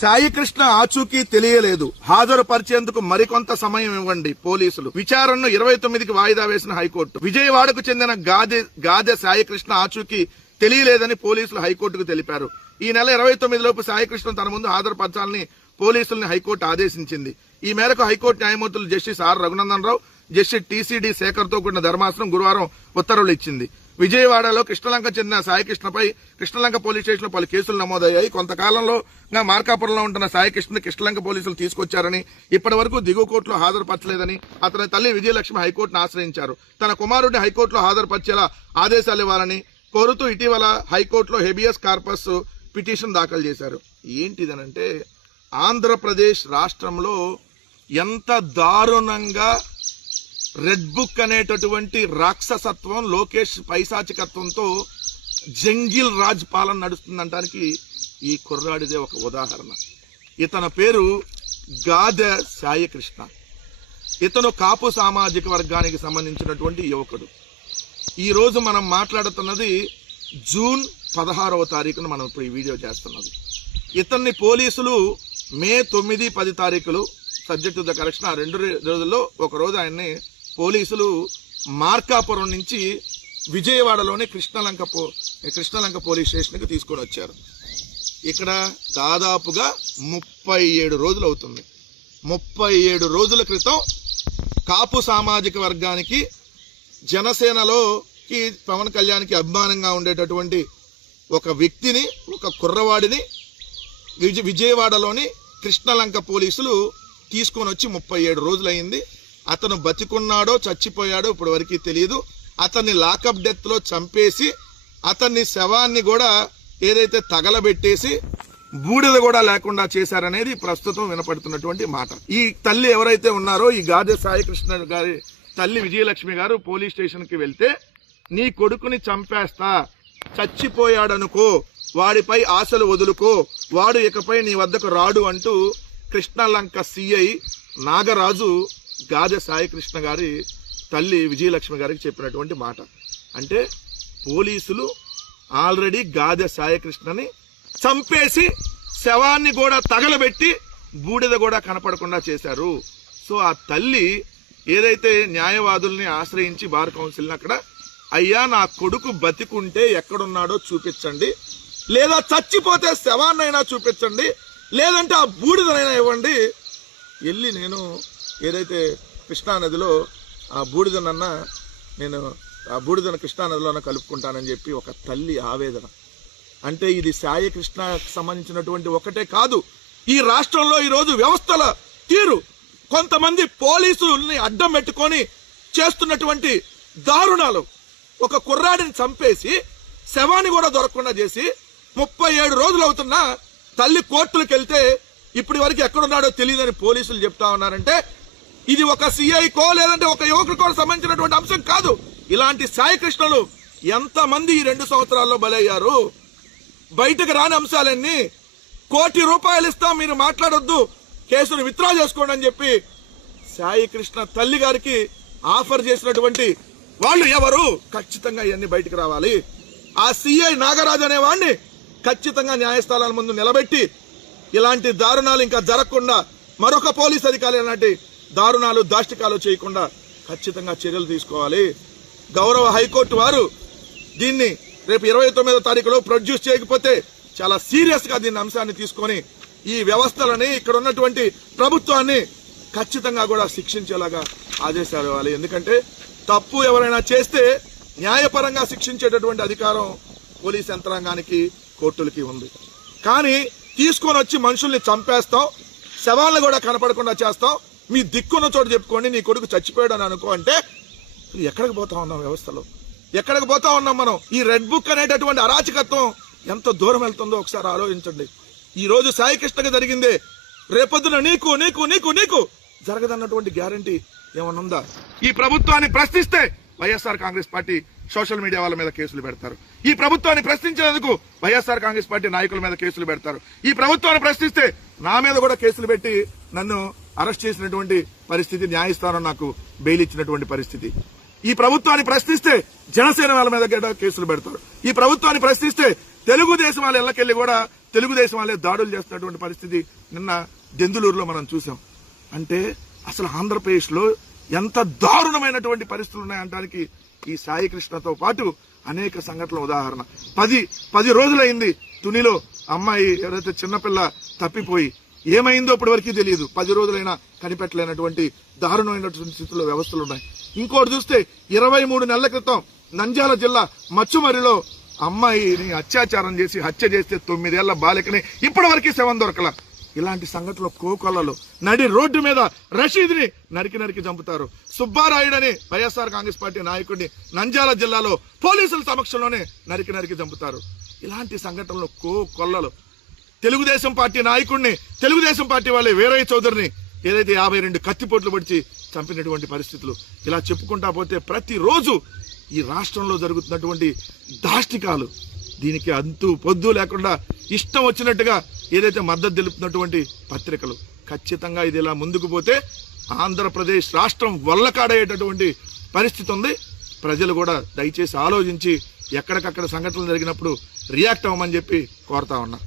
సాయికృష్ణ ఆచూకీ తెలియలేదు, హాజరుపరిచేందుకు మరికొంత సమయం ఇవ్వండి పోలీసులు. విచారణను 29కి వాయిదా వేసిన హైకోర్టు. విజయవాడకు చెందిన గాదె సాయికృష్ణ ఆచూకీ తెలియలేదని పోలీసులు హైకోర్టుకు తెలిపారు. ఈ నెల 29 లోపు సాయికృష్ణ తన ముందు హాజరుపరచాలని పోలీసుల్ని హైకోర్టు ఆదేశించింది. ఈ మేరకు హైకోర్టు న్యాయమూర్తులు justice R Raghunandan Rao, justice టీసీడీ Shekhar తో కూడిన ధర్మాసనం గురువారం ఉత్తర్వులు ఇచ్చింది. విజయవాడలో కృష్ణలంక చెందిన సాయికృష్ణపై కృష్ణలంక పోలీస్ స్టేషన్ లో పలు కేసులు నమోదయ్యాయి. కొంతకాలంలో మార్కాపురంలో ఉంటున్న సాయికృష్ణ కృష్ణలంక పోలీసులు తీసుకొచ్చారని, ఇప్పటి వరకు దిగువ కోర్టులో హాజరుపరచలేదని అతని తల్లి విజయలక్ష్మి హైకోర్టును ఆశ్రయించారు. తన కుమారుడిని హైకోర్టులో హాజరుపరిచేలా ఆదేశాలు ఇవ్వాలని కోరుతూ ఇటీవల హైకోర్టులో హెబియస్ కార్పస్ పిటిషన్ దాఖలు చేశారు. ఏంటిదనంటే, ఆంధ్రప్రదేశ్ రాష్ట్రంలో ఎంత దారుణంగా రెడ్ బుక్ అనేటటువంటి రాక్షసత్వం, లోకేష్ పైశాచికత్వంతో జంగిల్ రాజ్ పాలన నడుస్తుందంటానికి ఈ కుర్రాడిదే ఒక ఉదాహరణ. ఇతని పేరు గాదె సాయికృష్ణ. ఇతను కాపు సామాజిక వర్గానికి సంబంధించినటువంటి యువకుడు. ఈ రోజు మనం మాట్లాడుతున్నది జూన్ 16వ తారీఖున మనం ఇప్పుడు ఈ వీడియో చేస్తున్నది. ఇతన్ని పోలీసులు మే 9, 10 తారీఖులు సబ్జెక్ట్ టు ద కరెక్షన్, ఆ 2 రోజుల్లో ఒక రోజు ఆయన్ని పోలీసులు మార్కాపురం నుంచి విజయవాడలోని కృష్ణలంక పోలీస్ స్టేషన్ కి తీసుకొని వచ్చారు. ఇక్కడ దాదాపుగా 37 రోజులు అవుతుంది. 37 రోజుల క్రితం కాపు సామాజిక వర్గానికి, జనసేనలోకి పవన్ కళ్యాణ్కి అభిమానంగా ఉండేటటువంటి ఒక వ్యక్తిని, ఒక కుర్రవాడిని విజయవాడలోని కృష్ణలంక పోలీసులు తీసుకొని వచ్చి 37 రోజులైంది. అతను బతికున్నాడో చచ్చిపోయాడో ఇప్పటి వరకు తెలియదు. అతన్ని లాకప్ డెత్ లో చంపేసి, అతన్ని శవాన్ని కూడా ఏదైతే తగలబెట్టేసి బూడిద కూడా లేకుండా చేశారనేది ప్రస్తుతం వినపడుతున్నటువంటి మాట. ఈ తల్లి ఎవరైతే ఉన్నారో, ఈ గాదె సాయికృష్ణ గారి తల్లి విజయలక్ష్మి గారు పోలీస్ స్టేషన్ కి వెళ్తే, నీ కొడుకుని చంపేస్తా, చచ్చిపోయాడనుకో, వాడిపై ఆశలు వదులుకో, వాడు ఇకపై నీ వద్దకు రాడు అంటూ కృష్ణలంక సిఐ నాగరాజు గాదె సాయికృష్ణ గారి తల్లి విజయలక్ష్మి గారికి చెప్పినటువంటి మాట. అంటే పోలీసులు ఆల్రెడీ గాదె సాయికృష్ణని చంపేసి శవాన్ని కూడా తగలబెట్టి బూడిద కూడా కనపడకుండా చేశారు. సో ఆ తల్లి ఏదైతే న్యాయవాదుల్ని ఆశ్రయించి బార్ కౌన్సిల్ని అక్కడ, అయ్యా నా కొడుకు బతికుంటే ఎక్కడున్నాడో చూపించండి, లేదా చచ్చిపోతే శవాన్నైనా చూపించండి, లేదంటే ఆ బూడిదనైనా ఇవ్వండి, వెళ్ళి నేను ఏదైతే కృష్ణానదిలో ఆ బూడిదనన్నా నేను ఆ బూడిదను కృష్ణానదిలోనే కలుపుకుంటానని చెప్పి ఒక తల్లి ఆవేదన. అంటే ఇది సాయికృష్ణకు సంబంధించినటువంటి ఒకటే కాదు, ఈ రాష్ట్రంలో ఈరోజు వ్యవస్థల తీరు, కొంతమంది పోలీసుల్ని అడ్డం పెట్టుకొని చేస్తున్నటువంటి దారుణాలు. ఒక కుర్రాడిని చంపేసి శవాన్ని కూడా దొరకకుండా చేసి 37 రోజులు అవుతున్నా తల్లి కోర్టులకు వెళ్తే ఇప్పటి వరకు ఎక్కడున్నాడో తెలియదని పోలీసులు చెప్తా ఉన్నారంటే, ఇది ఒక సిఐకో లేదంటే ఒక యువకుడికో సంబంధించినటువంటి అంశం కాదు. ఇలాంటి సాయికృష్ణలు ఎంతమంది ఈ 2 సంవత్సరాల్లో బలయ్యారు. బయటకు రాని అంశాలన్నీ, ₹1 కోటి ఇస్తాం మీరు మాట్లాడొద్దు, కేసును విత్డ్రా చేసుకోండి అని చెప్పి సాయికృష్ణ తల్లి గారికి ఆఫర్ చేసినటువంటి వాళ్ళు ఎవరు? ఖచ్చితంగా ఇవన్నీ బయటకు రావాలి. ఆ సిఐ నాగరాజు అనే వాడిని ఖచ్చితంగా న్యాయస్థానాల ముందు నిలబెట్టి ఇలాంటి దారుణాలు ఇంకా జరగకుండా, మరొక పోలీస్ అధికారి ఇలాంటి దారుణాలు దాష్టికాలు చేయకుండా ఖచ్చితంగా చర్యలు తీసుకోవాలి. గౌరవ హైకోర్టు వారు దీన్ని రేపు 29వ తారీఖులో ప్రొడ్యూస్ చేయకపోతే చాలా సీరియస్ గా దీన్ని అంశాన్ని తీసుకొని ఈ వ్యవస్థలని, ఇక్కడ ఉన్నటువంటి ప్రభుత్వాన్ని ఖచ్చితంగా కూడా శిక్షించేలాగా ఆదేశాలు ఇవ్వాలి. ఎందుకంటే తప్పు ఎవరైనా చేస్తే న్యాయపరంగా శిక్షించేటటువంటి అధికారం పోలీస్ యంత్రాంగానికి, కోర్టులకి ఉంది. కానీ తీసుకొని వచ్చి మనుషుల్ని చంపేస్తాం, శవాలను కూడా కనపడకుండా చేస్తాం, మీ దిక్కున్న చోటు చెప్పుకోండి, నీ కొడుకు చచ్చిపోయాడని అనుకో అంటే ఎక్కడికి పోతా ఉన్నాం? వ్యవస్థలో ఎక్కడికి పోతా ఉన్నాం మనం? ఈ రెడ్ బుక్ అనేటటువంటి అరాచకత్వం ఎంత దూరం వెళ్తుందో ఒకసారి ఆలోచించండి. ఈ రోజు సాయికృష్ణకి జరిగిందే రేపొద్దున నీకు నీకు నీకు నీకు జరగదన్నటువంటి గ్యారంటీ ఏమన్నా ఉందా? ఈ ప్రభుత్వాన్ని ప్రశ్నిస్తే YSR Congress party social media వాళ్ళ మీద కేసులు పెడతారు. ఈ ప్రభుత్వాన్ని ప్రశ్నించేందుకు వైఎస్ఆర్ కాంగ్రెస్ పార్టీ నాయకుల మీద కేసులు పెడతారు. ఈ ప్రభుత్వాన్ని ప్రశ్నిస్తే నా మీద కూడా కేసులు పెట్టి నన్ను అరెస్ట్ చేసినటువంటి పరిస్థితి, న్యాయస్థానం నాకు బెయిల్ ఇచ్చినటువంటి పరిస్థితి. ఈ ప్రభుత్వాన్ని ప్రశ్నిస్తే జనసేన వాళ్ళ మీద కేసులు పెడతారు. ఈ ప్రభుత్వాన్ని ప్రశ్నిస్తే తెలుగుదేశం వాళ్ళ ఇళ్లకెళ్లి కూడా తెలుగుదేశం వాళ్ళే దాడులు చేస్తున్నటువంటి పరిస్థితి నిన్న దెందులూరులో మనం చూసాం. అంటే అసలు ఆంధ్రప్రదేశ్లో ఎంత దారుణమైనటువంటి పరిస్థితులు ఉన్నాయంటానికి ఈ సాయి కృష్ణతో పాటు అనేక సంఘటనల ఉదాహరణ. 10 రోజులైంది తునిలో అమ్మాయి ఎవరైతే చిన్నపిల్ల తప్పిపోయి ఏమైందో ఇప్పటి వరకు తెలియదు. 10 రోజులైనా కనిపెట్టలేనటువంటి దారుణమైనటువంటి స్థితిలో వ్యవస్థలు ఉన్నాయి. ఇంకోటి చూస్తే 23 నెలల క్రితం నంద్యాల జిల్లా మచ్చుమరిలో అమ్మాయిని అత్యాచారం చేసి హత్య చేస్తే 9 ఏళ్ల బాలికని ఇప్పటి వరకు శవం దొరకల. ఇలాంటి సంఘటనలు కోకొల్లలో నడి రోడ్డు మీద రషీద్ని నరికి చంపుతారు. సుబ్బారాయుడని వైఎస్ఆర్ కాంగ్రెస్ పార్టీ నాయకుడిని నంద్యాల జిల్లాలో పోలీసుల సమక్షంలోనే నరికి చంపుతారు. ఇలాంటి సంఘటనలు కోకొల్లలో. తెలుగుదేశం పార్టీ నాయకుడిని తెలుగుదేశం పార్టీ వాళ్ళే వీరయ్య చౌదరిని ఏదైతే 52 కత్తిపోట్లు పడిచి చంపినటువంటి పరిస్థితులు. ఇలా చెప్పుకుంటా పోతే ప్రతిరోజు ఈ రాష్ట్రంలో జరుగుతున్నటువంటి దాష్టికాలు, దీనికి అంతు పొద్దు లేకుండా ఇష్టం వచ్చినట్టుగా ఏదైతే మద్దతు తెలుపుతున్నటువంటి పత్రికలు, ఖచ్చితంగా ఇది ఇలా ముందుకు పోతే ఆంధ్రప్రదేశ్ రాష్ట్రం వల్లకాడయ్యేటటువంటి పరిస్థితి ఉంది. ప్రజలు కూడా దయచేసి ఆలోచించి ఎక్కడికక్కడ సంఘటనలు జరిగినప్పుడు రియాక్ట్ అవ్వమని చెప్పి కోరుతా ఉన్నా.